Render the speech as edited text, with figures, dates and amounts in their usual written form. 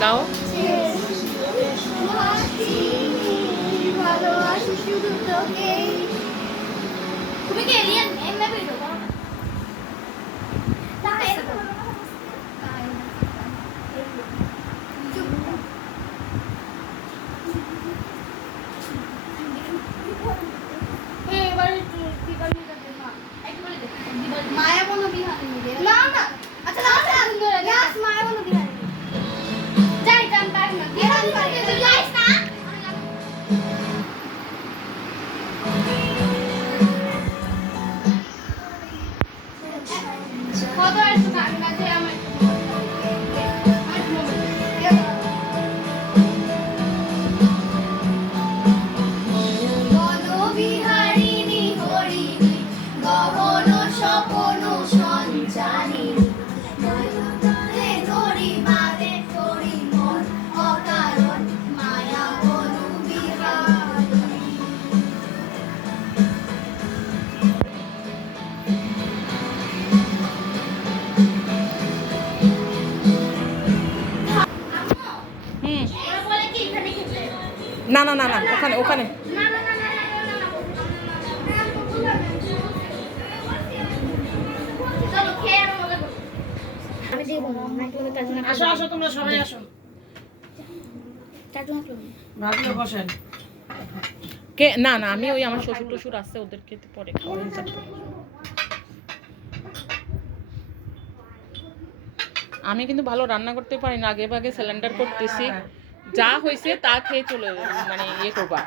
দাও তুমি কি এলিয়েন এমনি বের করো না তাই মায়া বনো বিহারি না না আচ্ছা না গ্যাস মায়া বনো বিহারি যাই টান পার না বিহারি তুই যাইস না কত আসছে না যে আমার বিহারিণী হরিণী গহন স্বপন সঞ্চারিণী ধরি বাদে ধরি মন অকারণ মায়া বনু বিহারিণী হুম ওরা বলে কি এখানে খেতে না না না না ওখানে ওখানে না না না না চলো খেয়ে আর মজা করো আমি দেবো না নাকি ওটা জন্য আসো আসো তোমরা সবাই আসো চাটুনা ভাবিও বসেন কে না না আমি ওই আমার শ্বশুর টশুর আসছে ওদেরকে পরে খাওয়ার হিসাব করে। আমি কিন্তু ভালো রান্না করতে পারি না, আগে ভাগে সিলিন্ডার করতেছি, যা হয়েছে তা খেয়ে চলে মানে ইয়ে করবা।